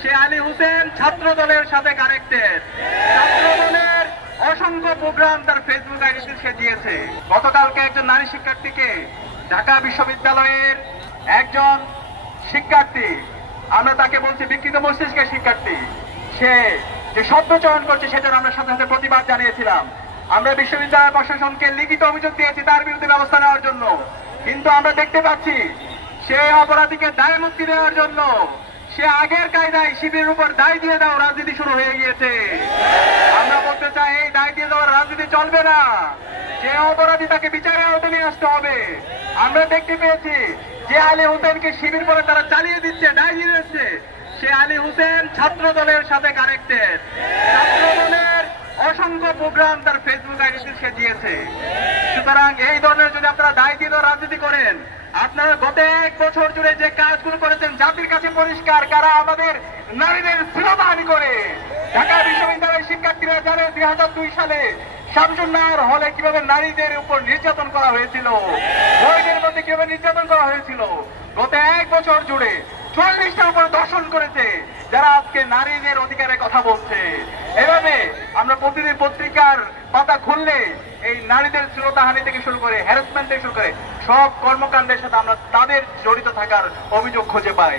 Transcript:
সে আলী হোসেন ছাত্র দলের সাথে কানেক্টেড। ছাত্র দলের অসংখ্য প্রোগ্রাম তার ফেসবুক আইডিতে সে দিয়েছে। গতকালকে একজন নারী শিক্ষার্থীকে, ঢাকা বিশ্ববিদ্যালয়ের একজন শিক্ষার্থী, আমরা তাকে বলছি বিকৃত মস্তিষ্কের শিক্ষার্থী, সে যে শব্দ চয়ন করছে সেটার আমরা সাথে সাথে প্রতিবাদ জানিয়েছিলাম। আমরা বিশ্ববিদ্যালয় প্রশাসনকে লিখিত অভিযোগ দিয়েছি তার বিরুদ্ধে ব্যবস্থা নেওয়ার জন্য, কিন্তু আমরা দেখতে পাচ্ছি সে অপরাধীকে দায় মুক্তি দেওয়ার জন্য সে আগের কায়দায় শিবিরের উপর দায় দিয়ে দেওয়া রাজনীতি শুরু হয়ে গিয়েছে। আমরা বলতে চাই এই দায় দিয়ে দেওয়ার রাজনীতি চলবে না। যে অপরাধী তাকে বিচারের আওতায় নিয়ে আসতে হবে। আমরা দেখতে পেয়েছি যে আলী হোসেনকে শিবির করে তারা চালিয়ে দিচ্ছে, দায় দিয়ে দিচ্ছে, সে আলী হোসেন ছাত্র দলের সাথে কানেক্টেড। ছাত্র দলের অসংখ্য প্রোগ্রাম তার ফেসবুক আইডিতে সে দিয়েছে। সুতরাং এই ধরনের যদি আপনারা দায় দিয়ে রাজনীতি করেন, আপনারা গত 1 বছর জুড়ে যে কাজগুলো করেছেন জাতির কাছে পরিষ্কার, কারা আমাদের নারীদের শ্লীলতাহানি করে। ঢাকা বিশ্ববিদ্যালয়ের শিক্ষার্থীরা জানে 2002 সালে শামসুন্নাহর হলে কিভাবে নারীদের উপর নির্যাতন করা হয়েছিল, বইদের মধ্যে কিভাবে নির্যাতন করা হয়েছিল। গত 1 বছর জুড়ে 40টার উপরে দর্শন করেছে যারা আজকে নারীদের অধিকারের কথা বলছে। এভাবে আমরা প্রতিদিন পত্রিকার পাতা খুললে এই নারীদের শ্লীলতাহানি থেকে শুরু করে হ্যারাসমেন্ট থেকে শুরু করে সব কর্মকাণ্ডের সাথে আমরা তাদের জড়িত থাকার অভিযোগ খুঁজে পাই।